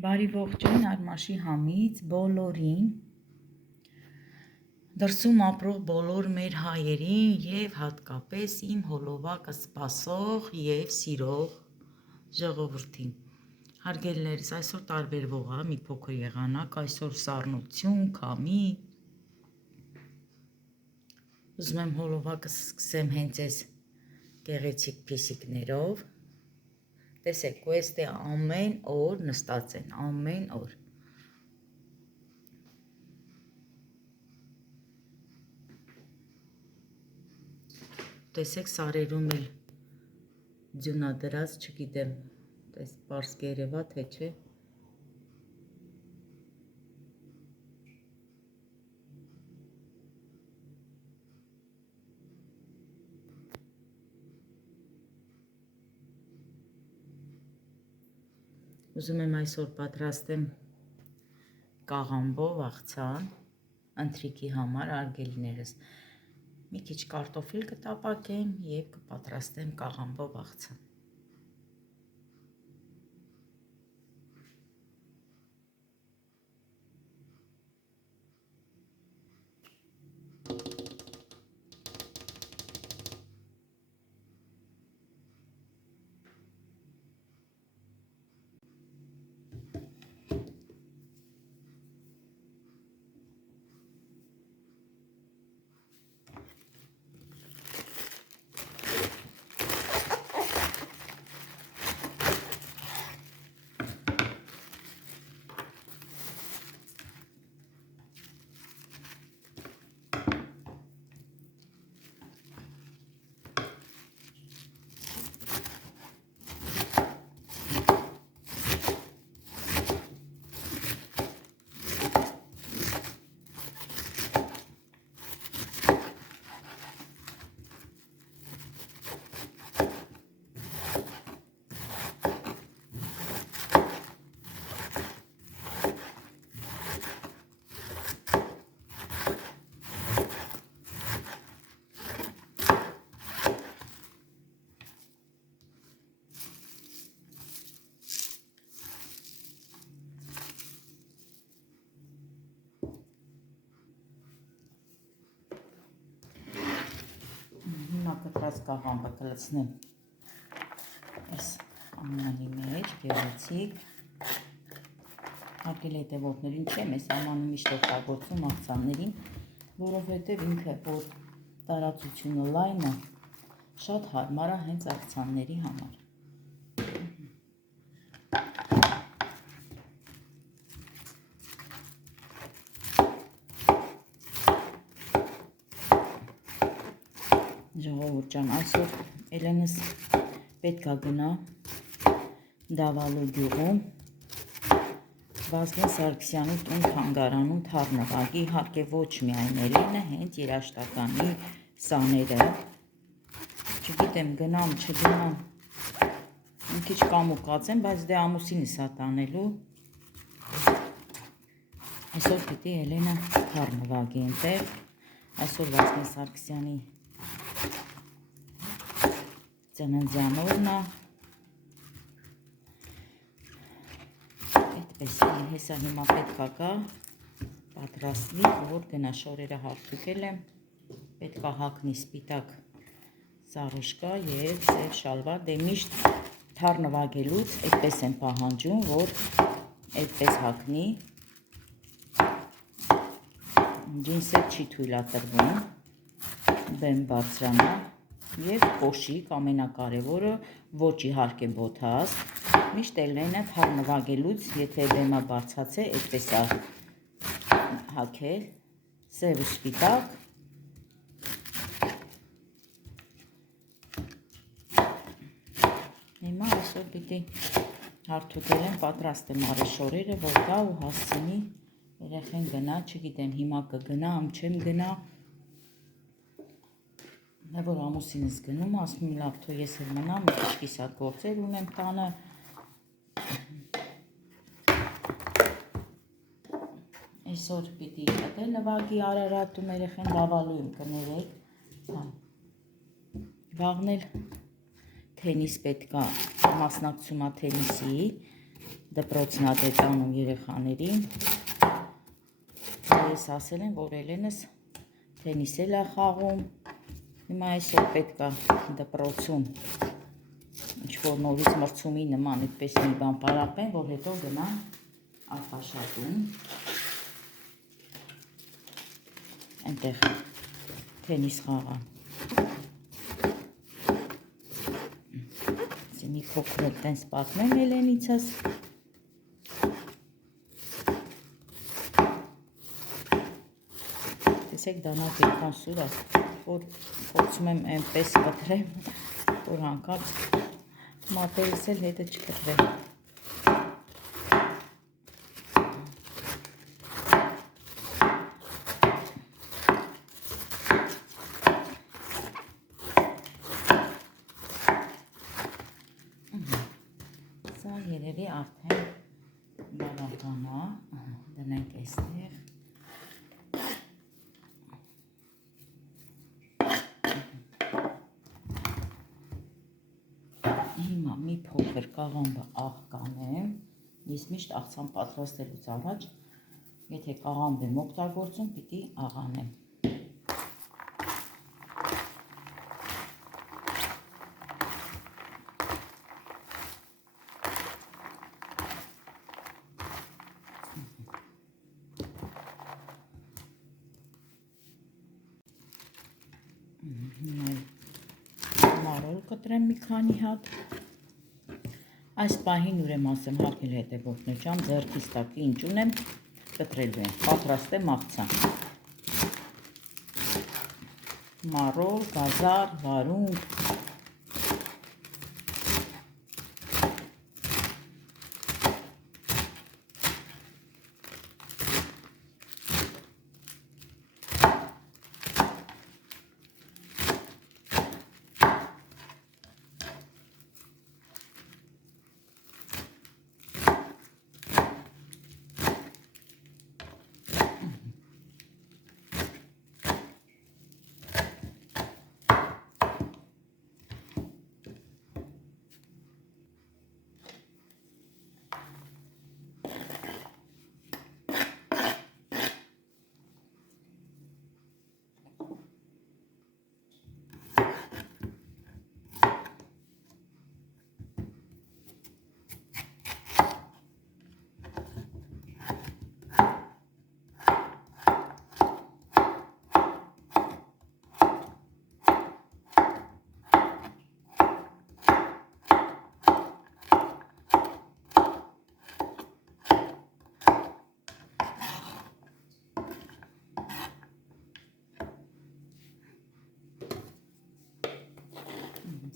Բարի ողջույն Արմաշի համից բոլորին, դրսում ապրող բոլոր մեր հայերին և հատկապես իմ հոլովակը սպասող և սիրող ժողովրդին։ Հարգելիներս, այսօր տարբերվող է մի փոքր եղանակ, այսօր սառնություն, քամի։ Ուզում եմ հոլովակը սկսեմ հենց այս գեղեցիկ փիսիկներով։ Տեսեք, quest-ը ամեն օր նստած են, ամեն օր։ Տեսեք, սարերում էլ ձյունադրած, չգիտեմ, տես պարզ կերևա, թե չէ։ Ուզում եմ այսօր պատրաստեմ կաղամբով աղցան, ընթրիքի համար արգելիներս։ Մի քիչ կարտոֆիլ կտապակեմ և կպատրաստեմ կաղամբով աղցան։ Հիմա կտրած կաղամբը կլցնեմ այս ամանի մեջ, գեղեցիկ։ Հարգելի հետևողներին, չեմ այս ամանը միշտ օգտագործում աղցաններին, որովհետև ինքը որ տարածությունը լայն է, շատ հարմար է հենց աղցանների համար։ Ժողովուրդ ջան, այսօր Էլենս պետք է գնա Դավալու գյուղում Վազգեն Սարգսյանի տուն-թանգարանում թառնվագի, իհարկե ոչ միայն Էլենը, հենց երաժշտականի սաները։ Չգիտեմ գնամ, չգնամ, մի քիչ կամուկած եմ, բայց դե ամուսինս է տանելու։ Այսօր պիտի Էլենը թառնվագի այնտեղ, այսօր Վազգեն Սարգսյանի ծննդյանօրն է։ Այդպես է, հեսա հիմա պետք է գա, պատրաստվի, որ գնա, շորերը հարթուկել եմ, պետք է հագնի սպիտակ սառուշկա և սև շալվար, դե միշտ թառնվագելուց այդպես եմ պահանջում, որ այդպես հագնի, ջինսեր չի թույլատրվում, բեմ բարձրանա և կոշիկ, ամենակարևորը, ոչ իհարկե բոթաս, միշտ Էլենը թառնվագելուց, եթե բեմը բարձրացե, այդպես է հագել, սև ու սպիտակ։ Հիմա այսօր պիտի հարթուկել եմ, պատրաստեմ արի շորերը, որ գա ու հասցնի երեխեն գնա, չգիտեմ հիմա կգնա, չեմ գնա, նա որ ամուսինս գնում, ասում եմ լավ թող ես էլ մնամ, մի քիչ կիսատ գործեր ունեմ տանը։ Այսօր պիտի թե նվագի Արարատում երեխեն Դավալույում կներեք։ Վաղն էլ թենիս պետք է մասնակցում է թենիսի, դպրոցն է տանում երեխաներին։ Ես ասել եմ, որ Էլենս թենիս էլ է խաղում։ Հիմա այսօր պետք է դպրոցում ինչ-որ նորից մրցումի նման այդպես մի բան պարապեն, որ հետո գնան Արփաշատում, այնտեղ թենիս խաղան։ Մի փոքր էլ տենց պատմեմ Էլենիցս։ Տեսեք դանակ այդքան սուր է, որ փորձում եմ այնպես կտրեմ, որ հանկարծ մատերս էլ հետը չկտրեմ։ Սա երևի արդեն բավական է, դնենք այստեղ։ Հիմա մի փոքր կաղամբը աղ կանեմ, ես միշտ աղցան պատրաստելուց առաջ, եթե կաղամբ եմ օգտագործում, պիտի աղ անեմ։ Մարոլ կտրեմ մի քանի հատ։ Այս պահին ուրեմն հարկել հետևորդներ ջան, ձեռքիս տակ ինչ ունեմ, կտրելու եմ, պատրաստեմ աղցան։ Մարոլ, գազար, վարունգ,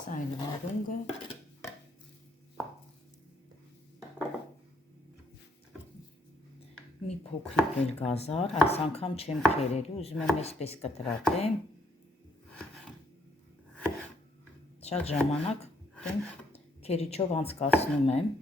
սա էլ վարունգը, մի փոքրիկ էլ գազար, այս անգամ չեմ քերելու, ուզում եմ այսպես կտրատեմ, շատ ժամանակ քերիչով անցկացնում եմ,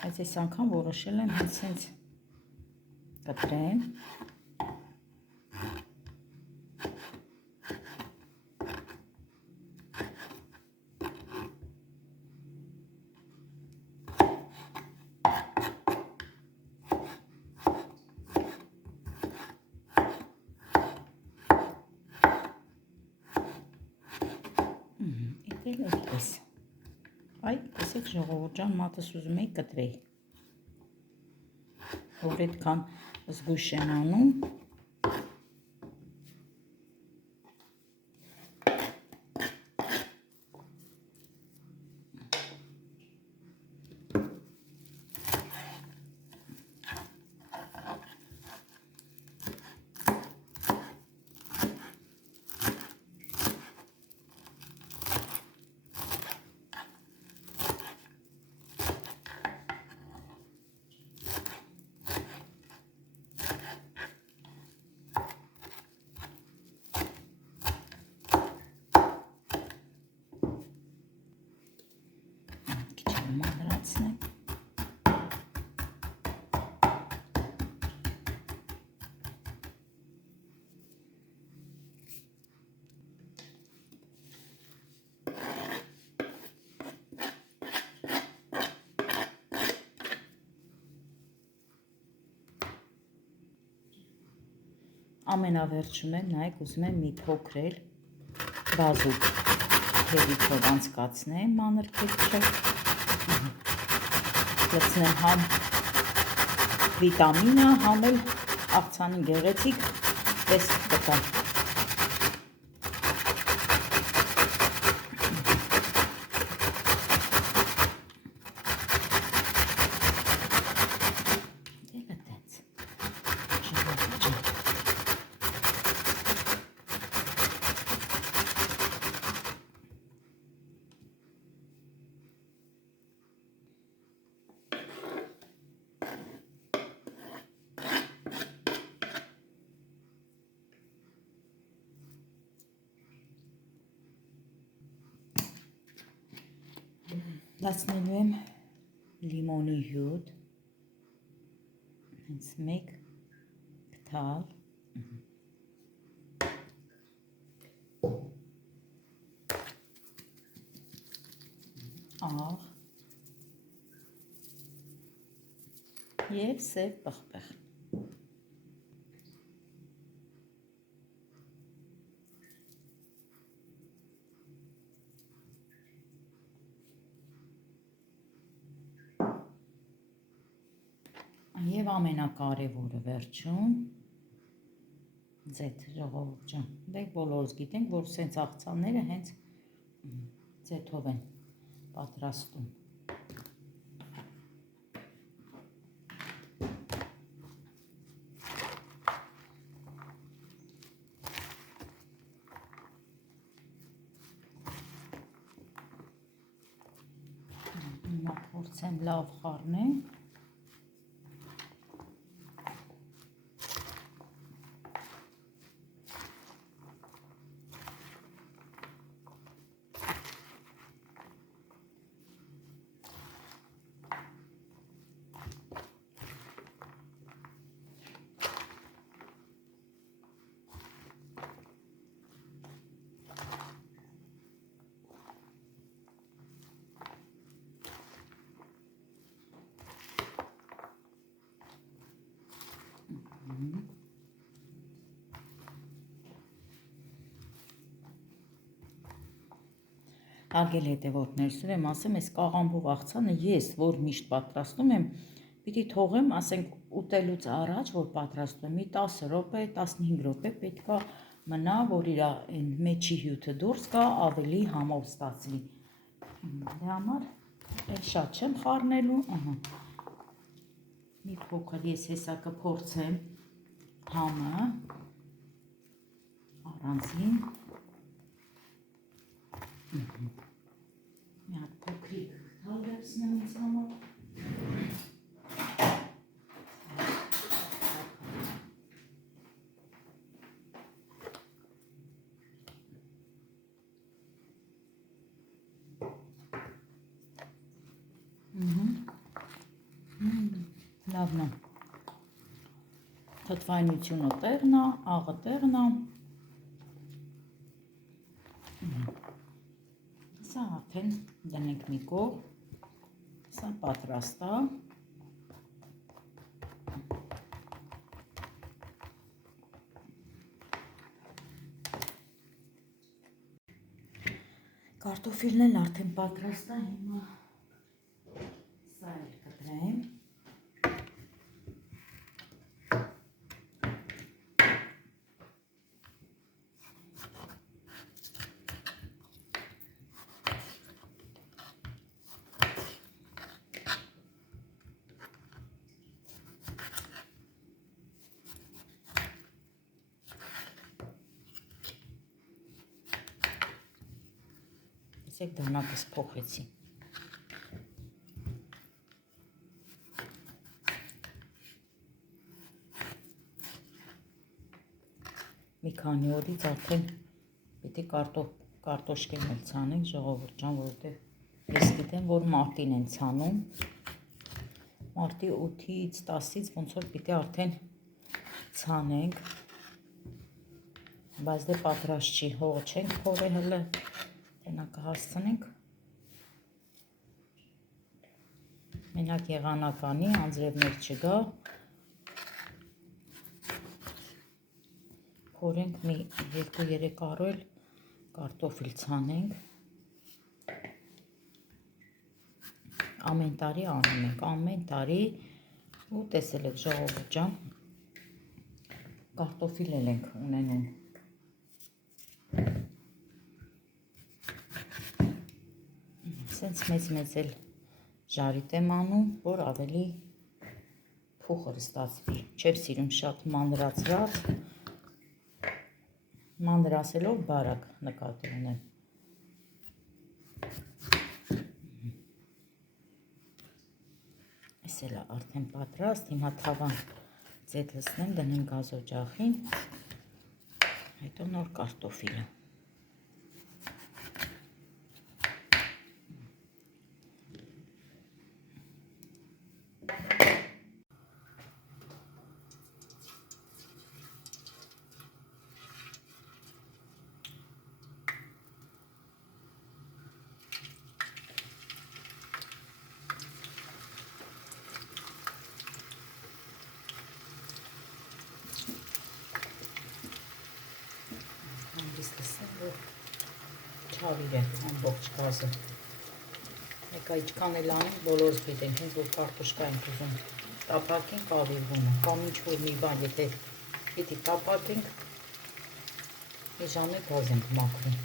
բայց այս անգամ որոշել եմ հենց կտրեմ։ Այդպես, այ, տեսեք ժողովուրդ ջան, մատս ուզում էի կտրեի, որ այդքան զգույշ եմ անում, ամենավերջում եմ, նայեք, ուզում եմ մի փոքր բազուկ թևիքով անցկացնեմ, մանր քեքչը, լցնեմ համ վիտամինը, համ էլ աղցանի գեղեցիկ տեսք կտա։ Լացնելու եմ լիմոնի հյութ, հենց մեկ կթալ, աղ և սև պղպեղ։ Եվ ամենակարևորը վերջում, ձեթ ժողովուրդ ջան, դեք բոլորս գիտենք, որ սենց աղցանները հենց ձեթով են պատրաստում։ Հիմա փորձեմ լավ խառնեմ։ Արգել հետևորդներ, սուր եմ ասեմ, այս կաղամբով աղցանը ես, որ միշտ պատրաստում եմ, պիտի թողեմ, ասենք, ուտելուց առաջ, որ պատրաստում եմ, մի 10 րոպե, 15 րոպե պետք է մնա, որ իր մեջի հյութը դուրս գա, ավելի համով ստացվի։ Դրա համար շատ չեմ խառնելու, մի փոքր ես հեսա կփորձեմ համը առանձին։ Մի հատ փոքրիկ թալ վերցնեմ ինձ համար։ Լավն է։ Թթվայնությունը տեղն է, աղը տեղն է։ Սա արդեն դնենք մի կողմ, սա պատրաստ է։ Կարտոֆիլն էլ արդեն պատրաստ է, հիմա սա էլ կտրեմ։ Տեսեք դռնակս փոխեցի։ Մի քանի օրից արդեն պիտի կարտոշկեն էլ ցանենք, ժողովուրդ ջան, որովհետև ես գիտեմ, որ մարտին են ցանում։ Մարտի 8-ից 10-ից ոնց որ պիտի արդեն ցանենք։ Բայց դե պատրաստ չի, հողը չենք փորե հələ, տենա կհասցնենք։ Մենակ եղանականի, անձրևներ չգա։ փորենք մի 2-3 առել կարտոֆիլ ցանենք։ Ամեն տարի անում ենք, ամեն տարի ու տեսել եք ժողովուրդ ջան, կարտոֆիլ էլ ենք ունենում։ Սենց մեծ էլ ժարիտ եմ անում, որ ավելի փուխր ստացվի։ Չեմ սիրում շատ մանրացրած, մանրացելով բարակ նկատի ունեմ։ Այս էլ արդեն պատրաստ, հիմա թավան ձետ լցնեմ, դնեմ գազօջախին, հետո նոր կարտոֆիլը։ Չավիր է ամբողջ գազը։ Եկա իչքան էլ անենք, բոլորս գիտենք, հենց որ կարտոշկա ենք ուզում տապակենք, ավիրվում է, կամ ինչ-որ մի բան, եթե պիտի տապակենք, մի ժամ է գազ ենք մաքրում։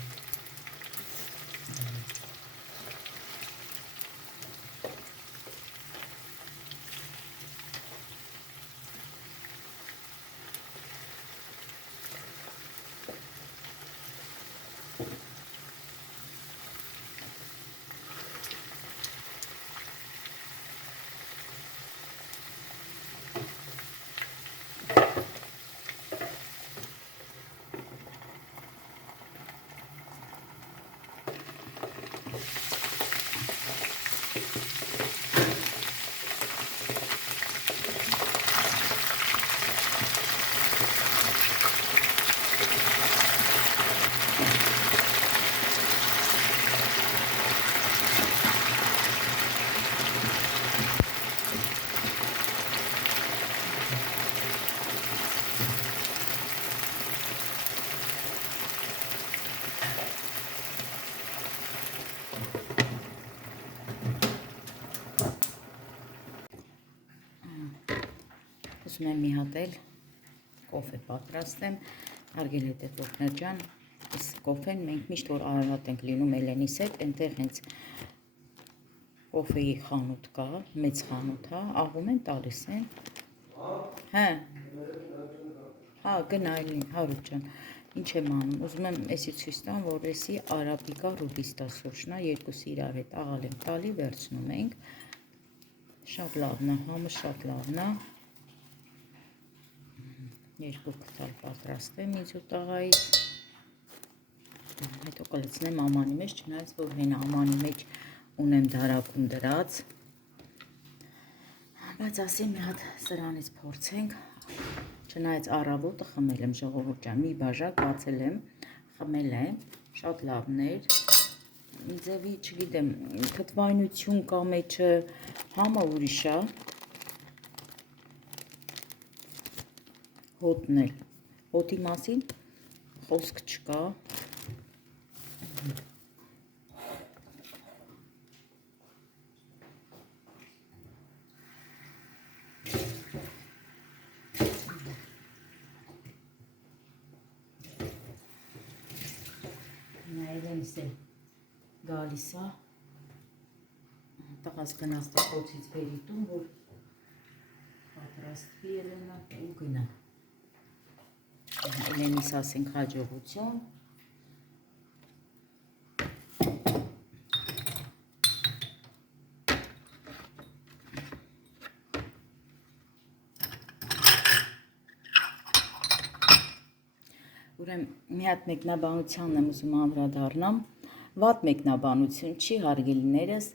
Ուզում եմ մի հատ էլ կոֆե պատրաստեմ, հարգելի հետևորդներ ջան, այս կոֆեն մենք միշտ որ Արարատ ենք լինում Էլենիս հետ, այնտեղ հենց կոֆեի խանութ կա, մեծ խանութ, հա, աղում են տալիս են, հա, գնա Էլեն, Հարութ ջան, ինչ եմ անում, ուզում եմ էսի ցույց տամ, որ էսի արաբիկա ռուբիստա սուրճն է, երկուսը իրար հետ աղալ եմ տալի, վերցնում ենք, շատ լավն է, համը շատ լավն է, երկու կտալ պատրաստեմ իձուտ աղայից, հետո կլցնեմ ամանի մեջ, չնայած որ հեն ամանի մեջ ունեմ դարակում դրած, բայց ասեմ մի հատ սրանից փորձենք, չնայած առավոտը խմել եմ ժողովուրդ ջան, մի բաժակ բացել եմ, խմել եմ, շատ լավն էր, ձևի չգիտեմ, թթվայնություն կա մեջը, համը ուրիշ է, հոտն էլ, հոտի մասին խոսք չկա, Էլենիս էլ գալիս է, տղաս գնաց տխոցից բերի տուն, որ պատրաստվի Էլենա ու գնա, Էլենիս ասենք հաջողություն, ուրեմն մի հատ մեկնաբանությանն եմ ուզում անդրադառնամ, վատ մեկնաբանություն չի հարգելիներս,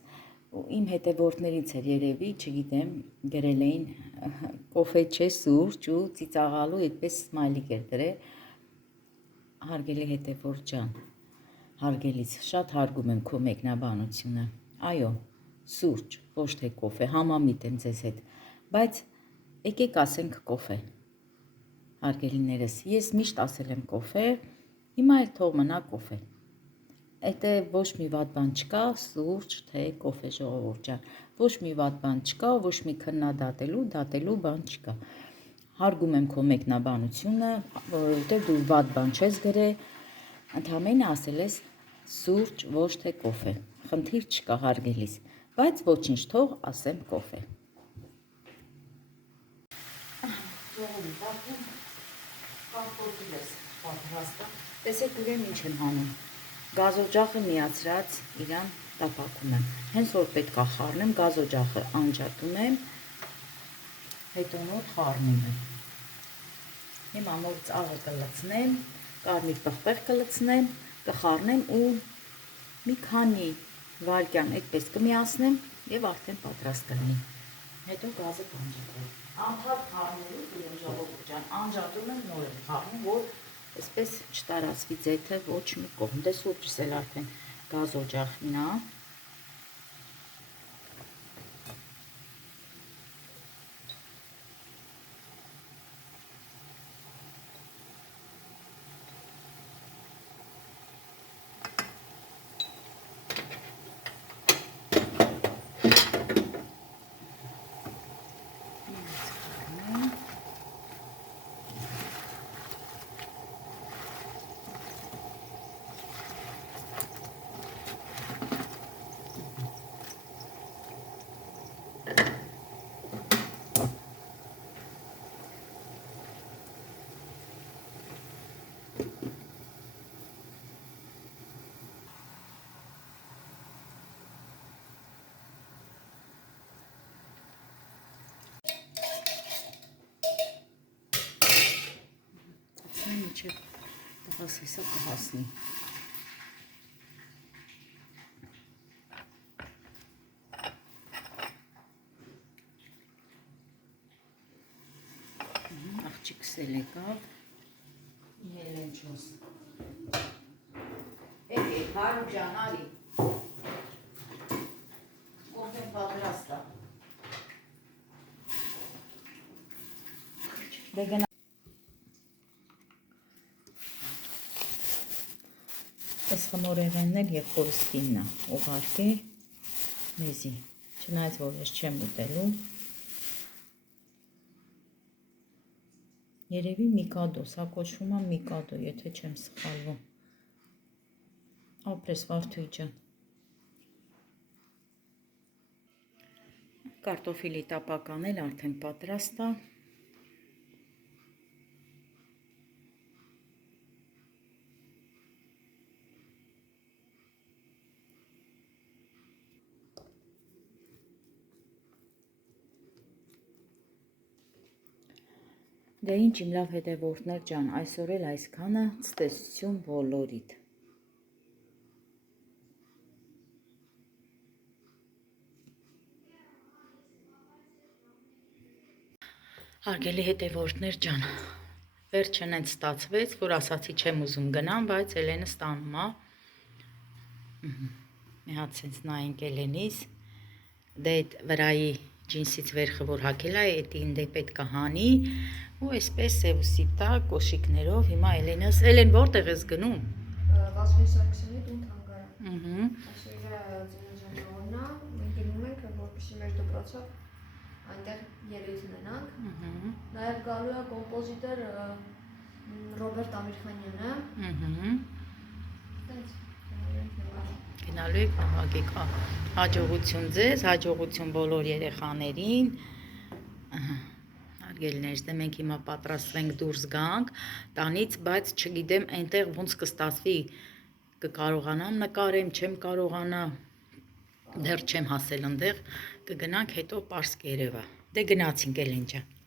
իմ հետևորդներից էր երևի, չգիտեմ, գրել էին կոֆե չէ սուրճ ու ծիծաղալու այդպես սմայլիկ էր դրել, հարգելի հետևորդ ջան, հարգելից, շատ հարգում եմ քո մեկնաբանությունը, այո, սուրճ, ոչ թե կոֆե, համամիտ եմ ձեզ հետ, բայց եկեք ասենք կոֆե, Հարգելիներս, ես միշտ ասել եմ կոֆե, հիմա էլ թող մնա կոֆե։ Էդե ոչ մի վատ բան չկա, սուրճ, թե կոֆե ժողովուրդ ջան։ Ոչ մի վատ բան չկա, ոչ մի դատելու բան չկա։ Հարգում եմ քո մեկնաբանությունը, որովհետև դու վատ բան չես գրել, ընդհանրապես ասել ես սուրճ, ոչ թե կոֆե։ Խնդիր չկա հարգելիս, բայց ոչինչ, թող ասեմ կոֆե։ Կարտոֆիլ ես պատրաստը, տեսեք ուրեմն ինչ եմ հանում, գազօջախը միացրած իրան տապակում եմ, հենց որ պետք է խառնեմ, գազօջախը անջատում եմ, հետո նոր խառնում եմ, հիմա նորից աղը կլցնեմ, կարմիր պղպեղ կլցնեմ, կխառնեմ ու մի քանի վայրկյան այդպես կմիացնեմ և արդեն պատրաստ կլինի, հետո գազը կանջատեմ, անդադ խառնելու դուրն ժողովուրդ ջան, անջատում եմ նոր եմ խառնում, որ այսպես չտարածվի ձեթը ոչ մի կողմ, դե սուրճս էլ արդեն գազօջախն է, մինչև տղաս հեսա կհասնի։ Աղջիկս էլ եկավ, ելենչոս։ Եկեք, հարուկ ջան, արի։ Կոֆեն պատրաստ է։ Դե գնա։ Այս խմորեղենն էլ և խորսկինն է, ուղարկի մեզի, չնայած որ ես չեմ ուտելու, երևի միկադո, սա կոչվում է միկադո, եթե չեմ սխալվում, ապրես Վարդուի ջան, կարտոֆիլի տապական էլ արդեն պատրաստ է, Դե ինչ իմ լավ հետևորդներ ջան, այսօր էլ այսքանը, ցտեսություն բոլորիդ։ Հարգելի հետևորդներ ջան, վերջն են ստացվեց, որ ասացի չեմ ուզում գնամ, բայց Էլենը ստանում է։ Մի հատ սենց նայենք Էլենիս, դե այդ վրայի ջինսից վերխը որ հագել է, էդին դե պետք է հանի, ու այսպես սևուսի տակ, կոշիկներով, հիմա Էլենս, Էլեն որտեղ ես գնում։ Վազգեն Սարգսյանի տուն թանգարան։ Այսօր ծննդյան օրն է, մենք գնում ենք, որպեսզի մեր դպրոցով այնտեղ ելույթ ունենանք։ Նաև գալու է կոմպոզիտոր Ռոբերտ Ամիրխանյանը։ Գնալու եք նվագեք, հաջողություն ձեզ, հաջողություն բոլոր երեխաներին, հարգելիներս, դե մենք հիմա պատրաստվենք դուրս գանք տանից, բայց չգիտեմ այնտեղ ոնց կստացվի, կկարողանամ նկարեմ, չեմ կարողանա, դեռ չեմ հասել այնտեղ, կգնանք հետո պարզ կերևա, դե գնացինք Էլեն ջան։